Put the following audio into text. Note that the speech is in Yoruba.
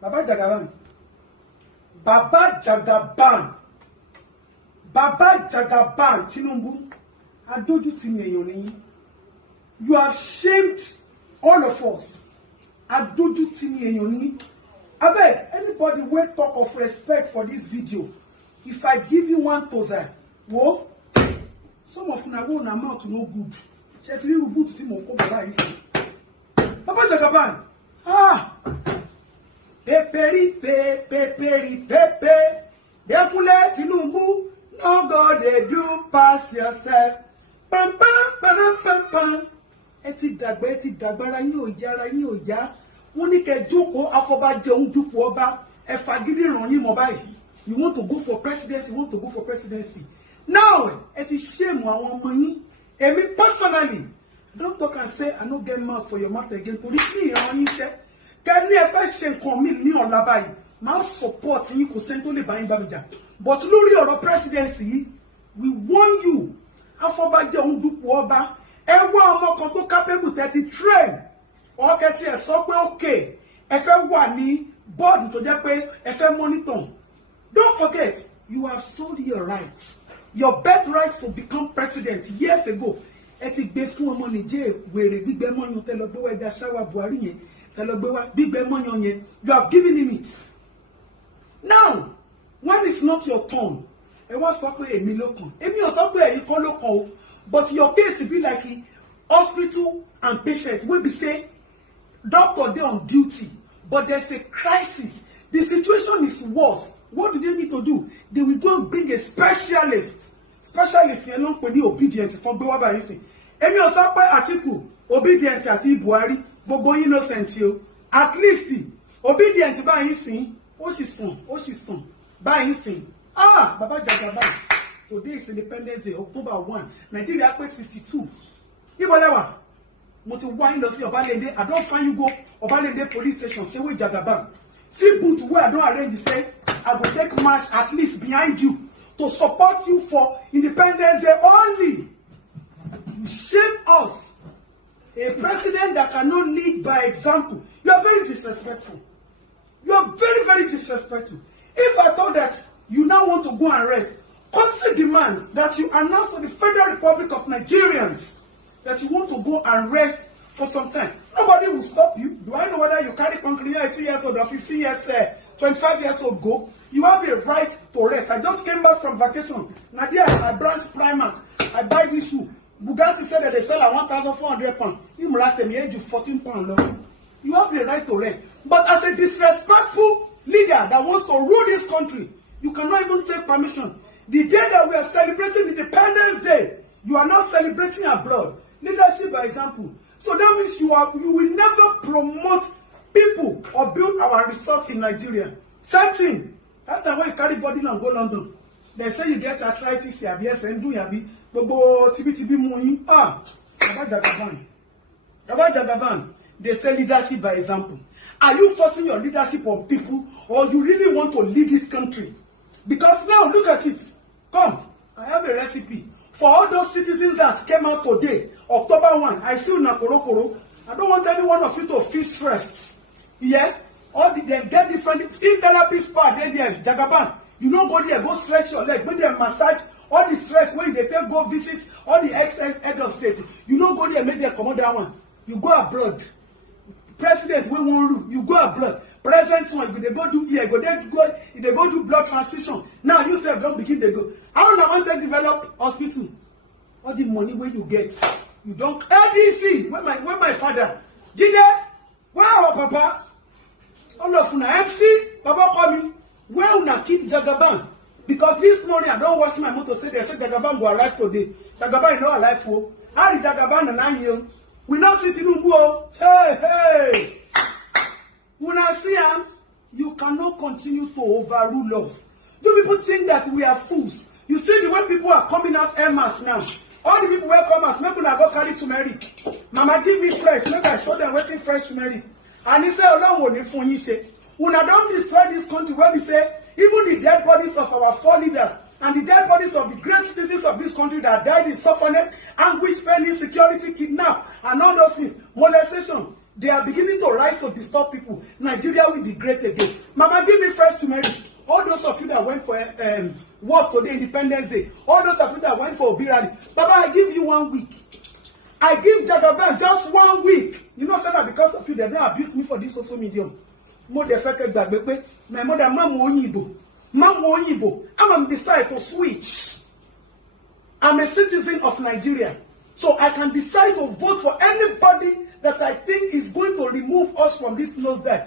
Baba Jagaban. Baba Jagaban. Baba Jagaban Tinúbú. Adoju ti ni èèyàn ni. You have shamed all of us. Adoju ti ni èèyàn ni. Abeg, anybody wey talk of respect for this video, if I give you 1,000, wo, some of una go na mouth no good. Ṣé ti rí boot tí mo kó baba yìí sí. Baba Jagaban. Peperi pepe. Dekule Tinúbú. No go dey do pass yourself. Pam. Eti dàgbà ara yín ò yá. Wọ́n ní kẹ́ jókòó afọbajẹ òun dúpọ̀ ọba. Ẹ fagídí ràn yín mọ́ báyìí. You want to go for presidency, Now, eti shame àwọn ọmọ yín. Èmi personally, don't talk and say I no get mouth for your mouth again. Police me ìran yín ṣẹ́. Kẹ́ ní ẹ fẹ́ ṣe nǹkan mi ní ọ̀la báyìí. Máa support yín kò sẹ́ni tó lè bá yín bá mi jà. But lórí ọ̀rọ̀ presidency, we warn you. Afọbajẹ òun dúpọ̀ ọba. Ẹ wá ọmọ kan tó capable tẹ́tí train. Ọkẹ́ tí ẹ sọ pé okay. Ẹ fẹ́ wà ní board tó jẹ́ pé ẹ fẹ́ monitor. Don't forget, you have sold your rights. Your birthright to become president years ago. Ẹ ti gbé fún ọmọ Niger wèrè gbígbẹ́ mọ́yàn tẹ́ lọ gbé wá ẹja ṣáwà Buhari yẹn. Tẹ́ lọ gbé wá gbígbẹ́ mọ́yàn yẹn. You have given him it. Now, when it's not your turn, ẹ wá sọ pé èmi ló kàn. Èmi ò sọ pé ẹ̀yin kọ́ ló kàn o. But your case be like a hospital and patient wey be say doctor dey on duty, but there's a crisis. The situation is worse. What do they need to do? They will go and bring a specialist. Specialist yẹn ló ń pè ní obedient tó gbé wá báyìí sí. Èmi ò sọ pé Atiku obedient àti Buhari gbogbo innocent o. At least obedient báyìí sí. Ó sì sùn báyìí sí. Baba Jagaban. Today is Independence Day, October 1. Nigeria pé 62. Níbo lẹ wà? Mo ti wá yín lọ sí Ọbalende. I don't find you go Ọbalende police station. Say wey Jagaban. See booth where I don't arrange. Say I will take march at least behind you to support you for Independence Day only. You shame us. A president that cannot lead by example. You are very disrespectful. You are very, very disrespectful. If I thought that you now want to go and rest, Council demands that you announce to the Federal Republic of Nigerians that you want to go and rest for some time. Nobody will stop you. Do I know whether you carry concrete 18 years old or 15 years, 25 years old go? You have a right to rest. I just came back from vacation. Nadia, I branch Primark. I buy this shoe. Bugatti said that they sell at £1,400. You murate me, age you £14. You have the right to rest. But as a disrespectful leader that wants to rule this country, you cannot even take permission. The day that we are celebrating Independence Day, you are not celebrating abroad. Leadership by example. So that means you will never promote people or build our resource in Nigeria. Same thing. That time when you carry body and go London, they say you get arthritis, yes, and do yabi. Bobo TB money. Baba Jagaban. They say leadership by example. Are you forcing your leadership on people, or you really want to lead this country? Because now look at it. Come, I have a recipe for all those citizens that came out today, October 1. I see una korokoro. I don't want any one of you to feel stressed. Yeah? They get different skin therapy spa. They Jagaban. You don't go there, go stretch your leg, when they massage all the stress when they take go visit all the ex-head of state. You don't go there, make them come on that one. You go abroad. President, we won't rule. You go abroad. President, one, they go do here, they go do blood transfusion. Now you say don't begin they go. How long want to develop hospital? All the money where you get, you don't. LDC, where my father? Jide, where our papa? All of una MC, Papa call me. Where una keep Jagaban? Because this morning I don't watch my motor say they said Jagaban go alive today. Jagaban is not alive for. How did Jagaban and 9 years? We not see Tinúbú. Hey. Una see him, you cannot continue to overrule us. Do people think that we are fools? You see the way people are coming out en masse now. All the people will come out, make una go carry turmeric. Mama give me fresh, make I show them waiting fresh turmeric. And he say, Ọlọ́run ò ní fún yín ṣe. Una don't destroy this country where we say, even the dead bodies of our four leaders and the dead bodies of the great citizens of this country that died in suffering, anguish, pain, insecurity, kidnap, and all those things, molestation, They are beginning to rise to disturb people. Nigeria will be great again. Mama, give me fresh turmeric. All those of you that went for work today, Independence Day. All those of you that went for Obirari. Baba, I give you 1 week. I give Jagaban just 1 week. You know, sir, that because of you, they don't abuse me for this social medium. My mother, I'm decide to switch. I'm a citizen of Nigeria. So I can decide to vote for anybody that I think is going to remove us from this nosedive.